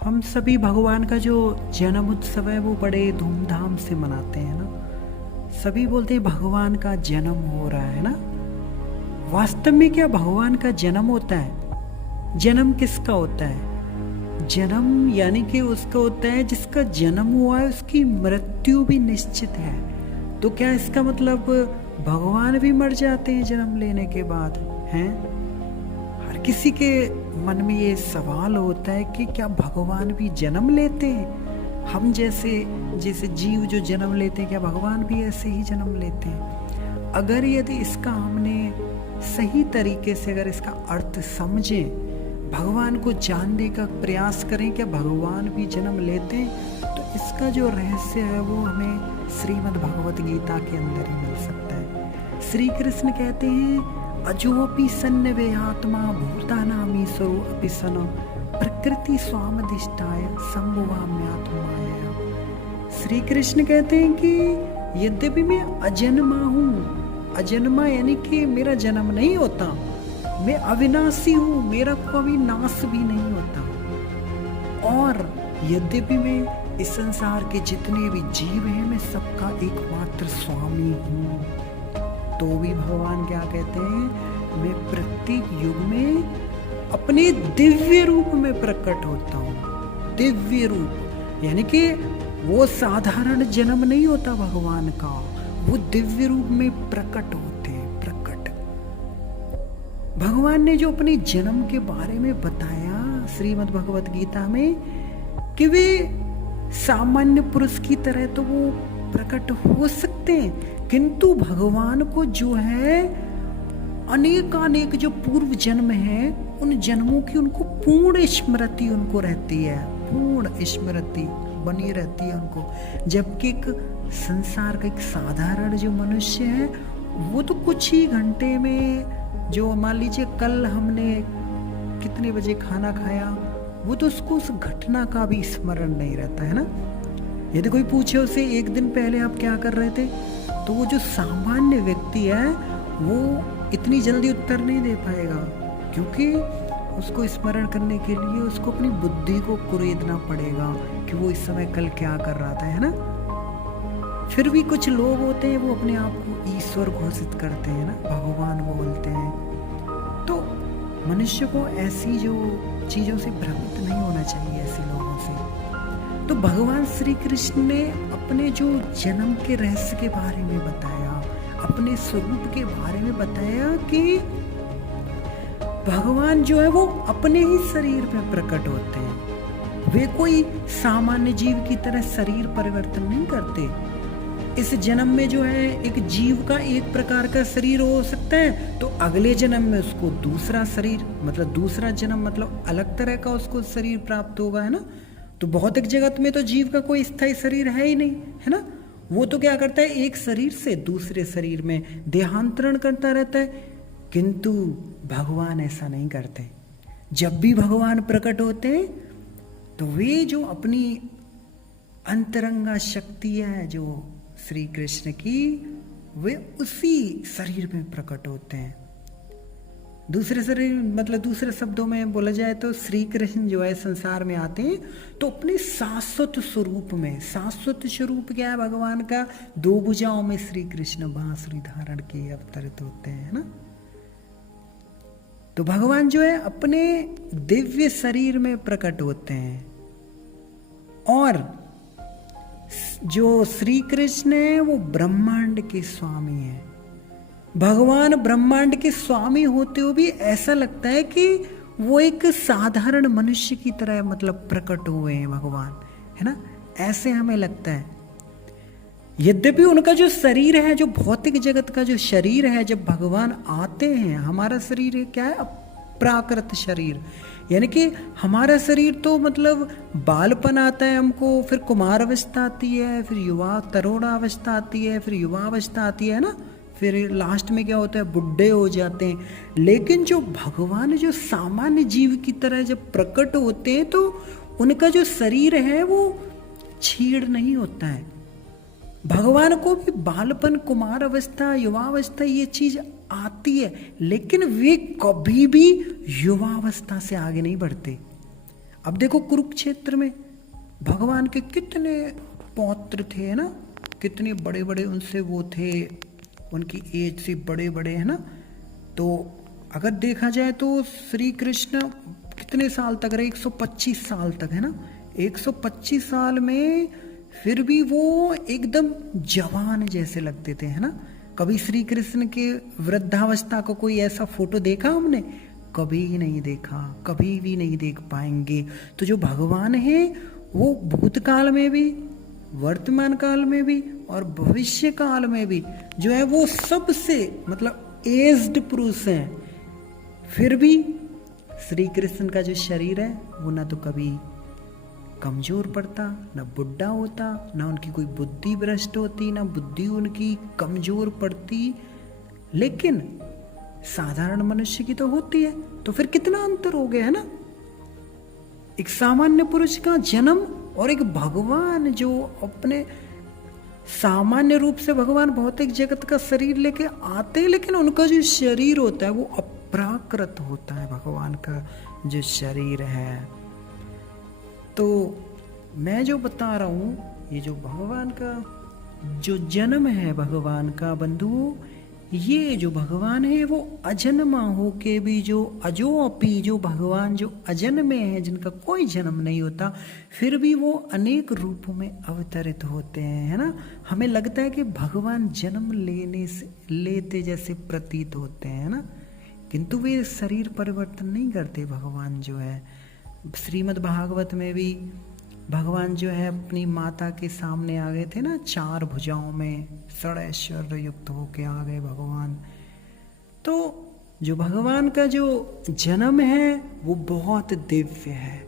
हम सभी भगवान का जो जन्म उत्सव है वो बड़े धूमधाम से मनाते हैं ना। सभी बोलते हैं भगवान का जन्म हो रहा है ना। वास्तव में क्या भगवान का जन्म होता है? जन्म किसका होता है? जन्म यानी कि उसका होता है जिसका जन्म हुआ है, उसकी मृत्यु भी निश्चित है। तो क्या इसका मतलब भगवान भी मर जाते हैं जन्म लेने के बाद? हैं? हर किसी के मन में ये सवाल होता है कि क्या भगवान भी जन्म लेते हैं? हम जैसे जैसे जीव जो जन्म लेते हैं, क्या भगवान भी ऐसे ही जन्म लेते हैं? अगर यदि इसका हमने सही तरीके से अगर इसका अर्थ समझें, भगवान को जानने का प्रयास करें, क्या भगवान भी जन्म लेते हैं, तो इसका जो रहस्य है वो हमें श्रीमद् भगवत गीता के अंदर ही मिल सकता है। श्री कृष्ण कहते हैं अजोपि सन्नवे आत्मा भूतानामीश्वरो अपि सन प्रकृति स्वामधिष्ठाय संभवाम्यात्माया। श्री कृष्ण कहते हैं कि यद्यपि मैं अजन्मा हूँ, अजन्मा यानी कि मेरा जन्म नहीं होता, मैं अविनाशी हूँ, मेरा कभी नाश भी नहीं होता, और यद्यपि मैं इस संसार के जितने भी जीव हैं मैं सबका एकमात्र स्वामी हूँ, तो भी भगवान क्या कहते हैं, मैं प्रत्येक युग में अपने दिव्य रूप में प्रकट होता हूँ। दिव्य रूप यानी कि वो साधारण जन्म नहीं होता भगवान का, वो दिव्य रूप में प्रकट होते हैं। प्रकट भगवान ने जो अपने जन्म के बारे में बताया श्रीमद् भगवत गीता में कि वे सामान्य पुरुष की तरह तो वो प्रकट हो सकते हैं, किंतु भगवान को जो है अनेक जो पूर्व जन्म है, उन जन्मों की उनको पूर्ण स्मृति उनको रहती है, पूर्ण स्मृति बनी रहती है उनको। जबकि एक संसार का एक साधारण जो मनुष्य है वो तो कुछ ही घंटे में, जो मान लीजिए कल हमने कितने बजे खाना खाया, वो तो उसको उस घटना का भी स्मरण नहीं रहता है ना। यदि कोई पूछे उसे एक दिन पहले आप क्या कर रहे थे, तो वो जो सामान्य व्यक्ति है वो इतनी जल्दी उत्तर नहीं दे पाएगा, क्योंकि उसको स्मरण करने के लिए उसको अपनी बुद्धि को कुरेदना पड़ेगा कि वो इस समय कल क्या कर रहा था, है ना। फिर भी कुछ लोग होते हैं वो अपने आप को ईश्वर घोषित करते हैं ना, भगवान बोलते हैं। तो मनुष्य को ऐसी जो चीजों से भ्रमित नहीं होना चाहिए, ऐसे लोगों से। तो भगवान श्री कृष्ण ने अपने जो जन्म के रहस्य के बारे में बताया, अपने स्वरूप के बारे में बताया कि भगवान जो है वो अपने ही शरीर में प्रकट होते हैं। वे कोई सामान्य जीव की तरह शरीर परिवर्तन नहीं करते। इस जन्म में जो है एक जीव का एक प्रकार का शरीर हो सकता है, तो अगले जन्म में उसको दूसरा शरीर, मतलब दूसरा जन्म मतलब अलग तरह का उसको शरीर प्राप्त होगा, है ना। तो भौतिक जगत में तो जीव का कोई स्थायी शरीर है ही नहीं, है ना। वो तो क्या करता है, एक शरीर से दूसरे शरीर में देहांतरण करता रहता है, किंतु भगवान ऐसा नहीं करते। जब भी भगवान प्रकट होते हैं तो वे जो अपनी अंतरंगा शक्ति है जो श्री कृष्ण की, वे उसी शरीर में प्रकट होते हैं। दूसरे शरीर मतलब दूसरे शब्दों में बोला जाए तो श्री कृष्ण जो है संसार में आते हैं तो अपने शाश्वत स्वरूप में, शाश्वत स्वरूप क्या है भगवान का, दो भुजाओं में श्री कृष्ण बांसुरी धारण किए अवतरित होते हैं ना। तो भगवान जो है अपने दिव्य शरीर में प्रकट होते हैं, और जो श्री कृष्ण है वो ब्रह्मांड के स्वामी है। भगवान ब्रह्मांड के स्वामी होते हुए भी ऐसा लगता है कि वो एक साधारण मनुष्य की तरह मतलब प्रकट हुए हैं भगवान, है ना, ऐसे हमें लगता है। यद्यपि उनका जो शरीर है, जो भौतिक जगत का जो शरीर है, जब भगवान आते हैं, हमारा शरीर क्या है, प्राकृत शरीर, यानी कि हमारा शरीर तो मतलब बालपन आता है हमको, फिर कुमार अवस्था आती है, फिर युवा तरुणावस्था आती है, फिर युवा अवस्था आती है ना, फिर लास्ट में क्या होता है, बुढ़े हो जाते हैं। लेकिन जो भगवान जो सामान्य जीव की तरह जब प्रकट होते हैं तो उनका जो शरीर है वो छीड़ नहीं होता है। भगवान को भी बालपन, कुमार अवस्था, युवावस्था ये चीज आती है, लेकिन वे कभी भी युवावस्था से आगे नहीं बढ़ते। अब देखो कुरुक्षेत्र में भगवान के कितने पौत्र थे, है ना, कितने बड़े बड़े उनसे वो थे, उनकी एज से बड़े बड़े, है ना। तो अगर देखा जाए तो श्री कृष्ण कितने साल तक रहे, 125 साल तक, है ना। 125 साल में फिर भी वो एकदम जवान जैसे लगते थे, है ना। कभी श्री कृष्ण के वृद्धावस्था को कोई ऐसा फोटो देखा हमने? कभी नहीं देखा, कभी भी नहीं देख पाएंगे। तो जो भगवान है वो भूतकाल में भी, वर्तमान काल में भी और भविष्य काल में भी जो है वो सबसे मतलब एज्ड पुरुष हैं। फिर भी श्री कृष्ण का जो शरीर है वो ना तो कभी कमजोर पड़ता, ना बुढ़ा होता, ना उनकी कोई बुद्धि भ्रष्ट होती, ना बुद्धि उनकी कमजोर पड़ती, लेकिन साधारण मनुष्य की तो होती है। तो फिर कितना अंतर हो गया, है ना। एक सामान्य पुरुष का जन्म और एक भगवान जो अपने सामान्य रूप से भगवान भौतिक जगत का शरीर लेके आते हैं, लेकिन उनका जो शरीर होता है वो अपराकृत होता है, भगवान का जो शरीर है। तो मैं जो बता रहा हूँ, ये जो भगवान का जो जन्म है भगवान का बंधु, ये जो भगवान है वो अजन्मा हो के भी जो अजोपी, जो भगवान जो अजन्मे हैं, जिनका कोई जन्म नहीं होता, फिर भी वो अनेक रूपों में अवतरित होते हैं, है ना। हमें लगता है कि भगवान जन्म लेते जैसे प्रतीत होते हैं, है ना, किंतु वे शरीर परिवर्तन नहीं करते। भगवान जो है श्रीमद् भागवत में भी भगवान जो है अपनी माता के सामने आ गए थे ना, 4 भुजाओं में षडैश्वर्य युक्त होके आ गए भगवान। तो जो भगवान का जो जन्म है वो बहुत दिव्य है।